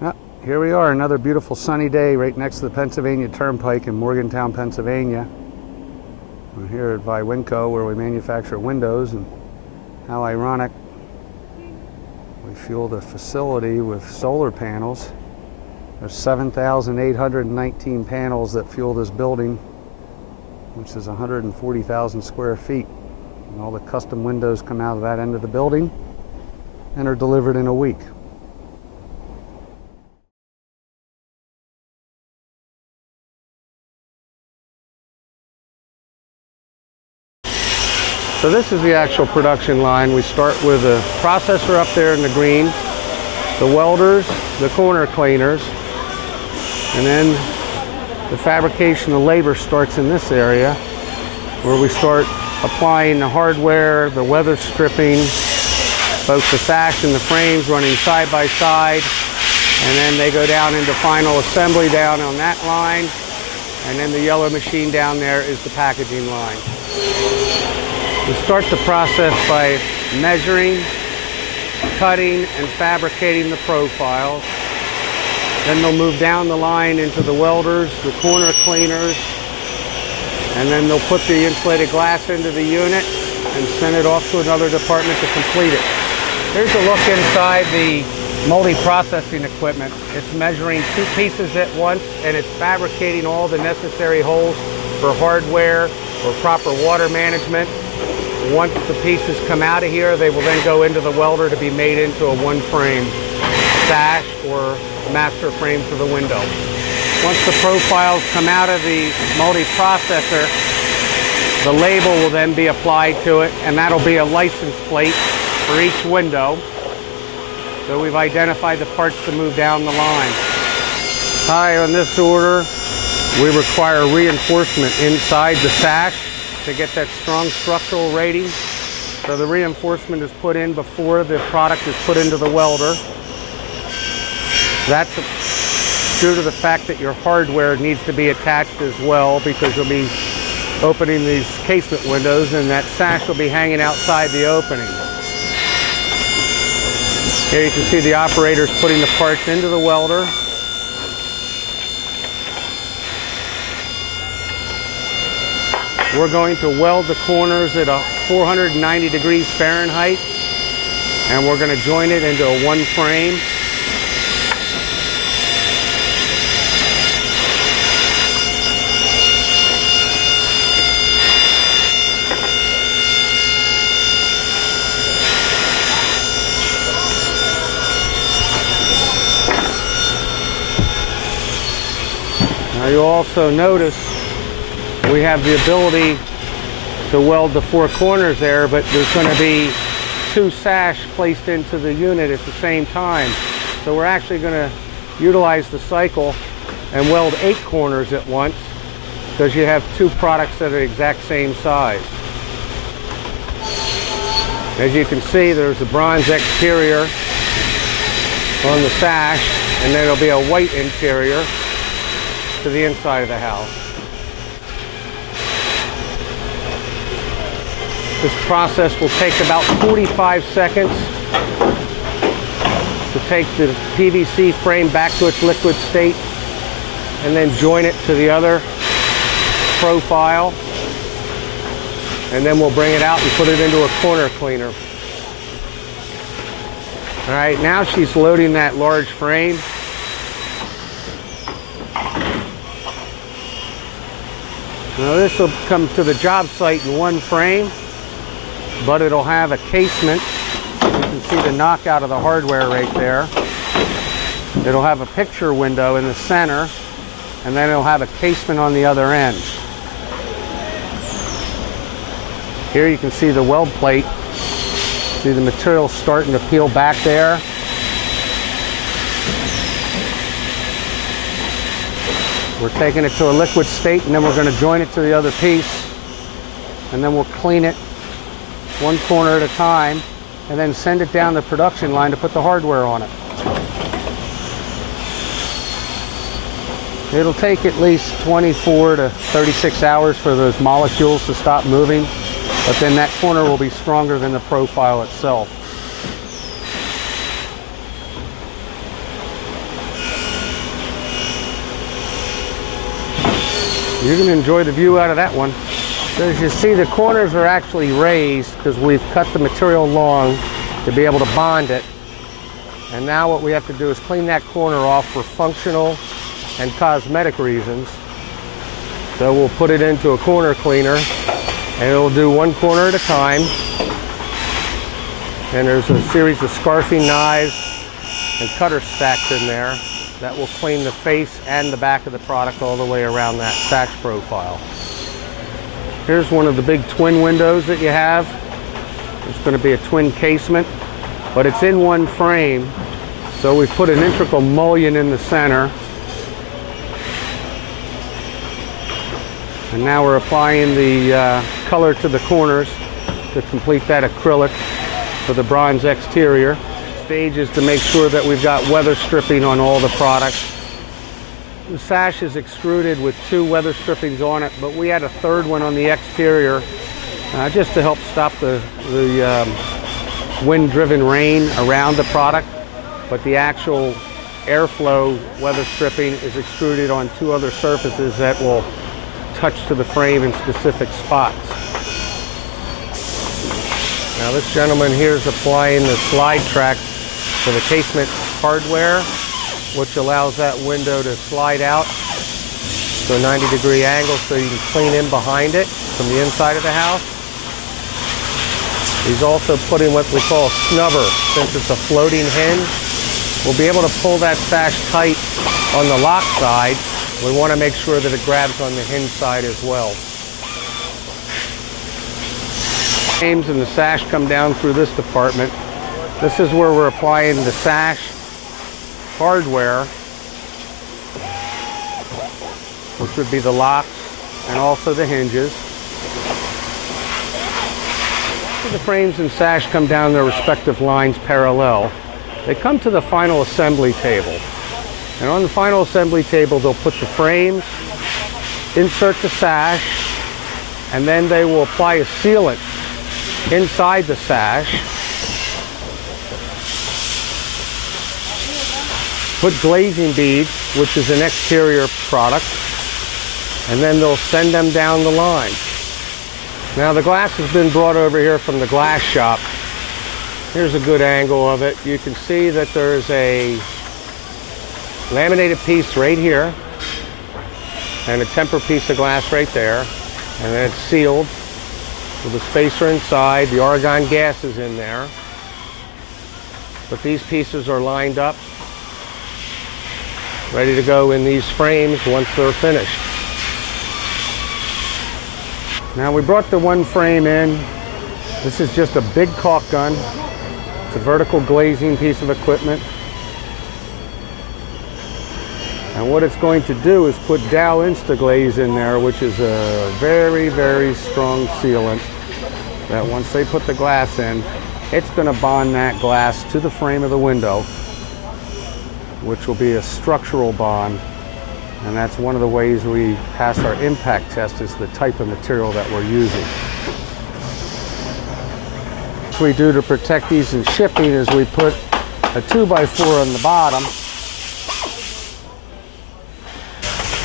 Well, here we are, another beautiful sunny day right next to the Pennsylvania Turnpike in Morgantown, Pennsylvania. We're here at Viwinco where we manufacture windows, and how ironic, we fuel the facility with solar panels. There's 7,819 panels that fuel this building, which is 140,000 square feet. And all the custom windows come out of that end of the building and are delivered in a week. So this is the actual production line. We start with a processor up there in the green, the welders, the corner cleaners, and then the fabrication of labor starts in this area where we start applying the hardware, the weather stripping, both the sash and the frames running side by side, and then they go down into final assembly down on that line, and then the yellow machine down there is the packaging line. We start the process by measuring, cutting, and fabricating the profiles. Then they'll move down the line into the welders, the corner cleaners, and then they'll put the insulated glass into the unit and send it off to another department to complete it. Here's a look inside the multi-processing equipment. It's measuring two pieces at once, and it's fabricating all the necessary holes for hardware or proper water management. Once the pieces come out of here, they will then go into the welder to be made into a one-frame sash or master frame for the window. Once the profiles come out of the multi-processor, the label will then be applied to it, and that'll be a license plate for each window. So we've identified the parts to move down the line. Hi, on this order, we require reinforcement inside the sash to get that strong structural rating. So the reinforcement is put in before the product is put into the welder. That's due to the fact that your hardware needs to be attached as well, because you'll be opening these casement windows and that sash will be hanging outside the opening. Here you can see the operators putting the parts into the welder. We're going to weld the corners at a 490 degrees Fahrenheit, and we're going to join it into a one frame. Now you'll also notice we have the ability to weld the four corners there, but there's going to be two sash placed into the unit at the same time. So we're actually going to utilize the cycle and weld 8 corners at once, because you have two products that are the exact same size. As you can see, there's a bronze exterior on the sash, and then there'll be a white interior to the inside of the house. This process will take about 45 seconds to take the PVC frame back to its liquid state and then join it to the other profile. And then we'll bring it out and put it into a corner cleaner. All right, now she's loading that large frame. Now this will come to the job site in one frame, but it'll have a casement. You can see the knockout of the hardware right there. It'll have a picture window in the center, and then it'll have a casement on the other end. Here you can see the weld plate. See the material starting to peel back there. We're taking it to a liquid state, and then we're going to join it to the other piece, and then we'll clean it one corner at a time, and then send it down the production line to put the hardware on it. It'll take at least 24 to 36 hours for those molecules to stop moving, but then that corner will be stronger than the profile itself. You're going to enjoy the view out of that one. So as you see, the corners are actually raised because we've cut the material long to be able to bond it. And now what we have to do is clean that corner off for functional and cosmetic reasons. So we'll put it into a corner cleaner and it'll do one corner at a time. And there's a series of scarfing knives and cutter stacks in there that will clean the face and the back of the product all the way around that sash profile. Here's one of the big twin windows that you have. It's going to be a twin casement, but it's in one frame. So we've put an integral mullion in the center. And now we're applying the color to the corners to complete that acrylic for the bronze exterior. Stage is to make sure that we've got weather stripping on all the products. The sash is extruded with 2 weather strippings on it, but we had a 3rd one on the exterior just to help stop the wind-driven rain around the product. But the actual airflow weather stripping is extruded on 2 other surfaces that will touch to the frame in specific spots. Now this gentleman here is applying the slide track for the casement hardware, which allows that window to slide out to a 90-degree angle so you can clean in behind it from the inside of the house. He's also putting what we call a snubber. Since it's a floating hinge, we'll be able to pull that sash tight on the lock side. We want to make sure that it grabs on the hinge side as well. Frames and the sash come down through this department. This is where we're applying the sash hardware, which would be the locks and also the hinges. The frames and sash come down their respective lines parallel. They come to the final assembly table. And on the final assembly table, they'll put the frames, insert the sash, and then they will apply a sealant inside the sash. Put glazing beads, which is an exterior product, and then they'll send them down the line. Now the glass has been brought over here from the glass shop. Here's a good angle of it. You can see that there's a laminated piece right here and a tempered piece of glass right there, and then it's sealed with a spacer inside. The argon gas is in there, but these pieces are lined up ready to go in these frames once they're finished. Now we brought the one frame in. This is just a big caulk gun. It's a vertical glazing piece of equipment. And what it's going to do is put Dow Instaglaze in there, which is a very, very strong sealant that once they put the glass in, it's going to bond that glass to the frame of the window, which will be a structural bond. And that's one of the ways we pass our impact test, is the type of material that we're using. What we do to protect these in shipping is we put a 2x4 on the bottom.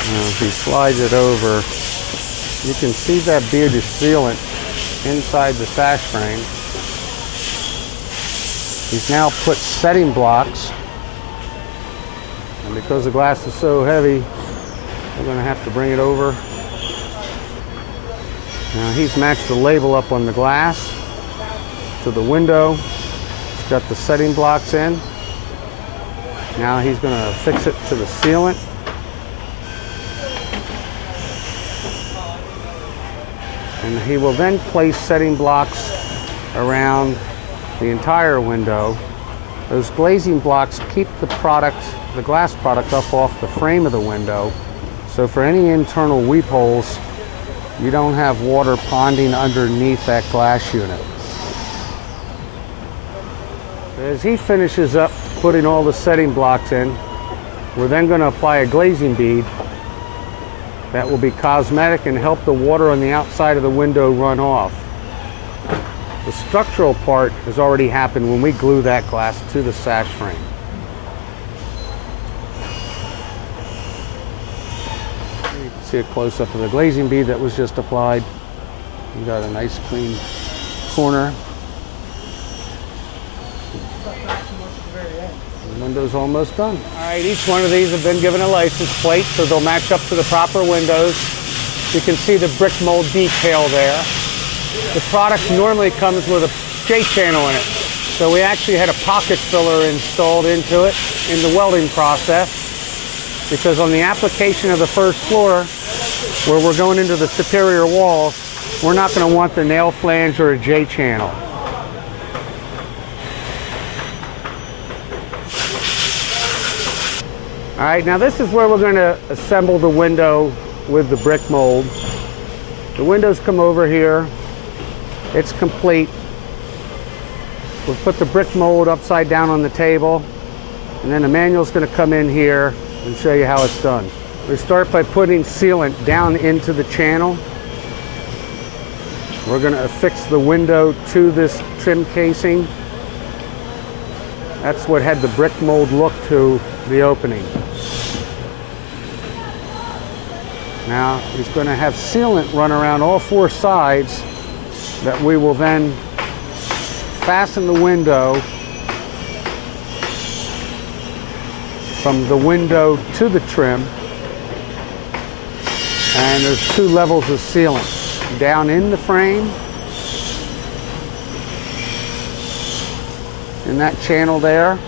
Now, if he slides it over, you can see that beaded sealant inside the sash frame. He's now put setting blocks, and because the glass is so heavy, we're going to have to bring it over. Now he's matched the label up on the glass to the window. He's got the setting blocks in. Now he's going to fix it to the sealant. And he will then place setting blocks around the entire window. Those glazing blocks keep the product, the glass product, up off the frame of the window. So for any internal weep holes, you don't have water ponding underneath that glass unit. As he finishes up putting all the setting blocks in, we're then going to apply a glazing bead that will be cosmetic and help the water on the outside of the window run off. The structural part has already happened when we glue that glass to the sash frame. You can see a close-up of the glazing bead that was just applied. You got a nice clean corner. The window's almost done. All right, each one of these have been given a license plate, so they'll match up to the proper windows. You can see the brick mold detail there. The product normally comes with a J-channel in it. So we actually had a pocket filler installed into it in the welding process, because on the application of the first floor, where we're going into the superior walls, we're not going to want the nail flange or a J-channel. All right, now this is where we're going to assemble the window with the brick mold. The windows come over here. It's complete. We'll put the brick mold upside down on the table, and then Emmanuel's going to come in here and show you how it's done. We start by putting sealant down into the channel. We're going to affix the window to this trim casing. That's what had the brick mold look to the opening. Now he's going to have sealant run around all four sides that we will then fasten the window from the window to the trim. And there's two levels of sealant. Down in the frame, in that channel there,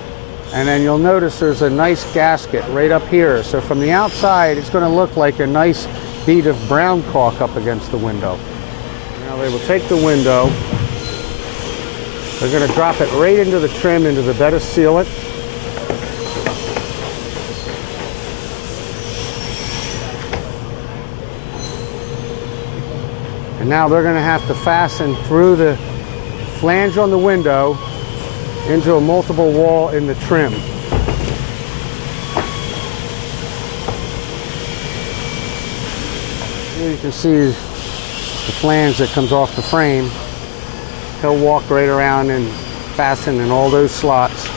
and then you'll notice there's a nice gasket right up here. So from the outside, it's going to look like a nice bead of brown caulk up against the window. Now they will take the window, they're going to drop it right into the trim, into the bed of sealant. And now they're going to have to fasten through the flange on the window into a multiple wall in the trim. Here you can see the flange that comes off the frame. He'll walk right around and fasten in all those slots.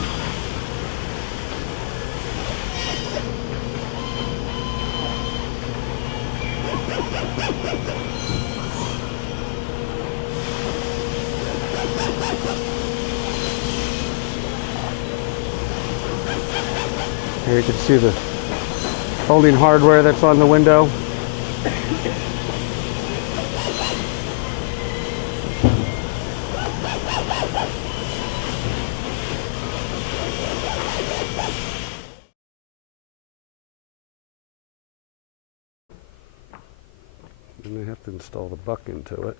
Here you can see the folding hardware that's on the window. And they have to install the buck into it.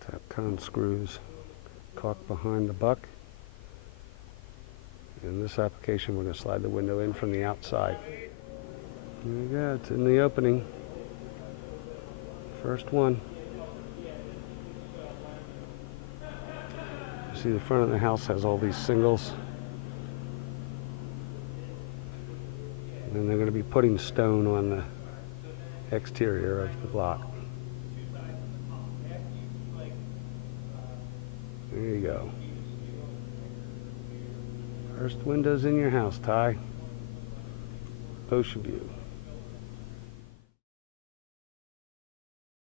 Tap con screws, caulk behind the buck. In this application, we're going to slide the window in from the outside. There you go, it's in the opening. First one. You see the front of the house has all these singles. And then they're going to be putting stone on the exterior of the block. There you go. First windows in your house, Ty. OceanView.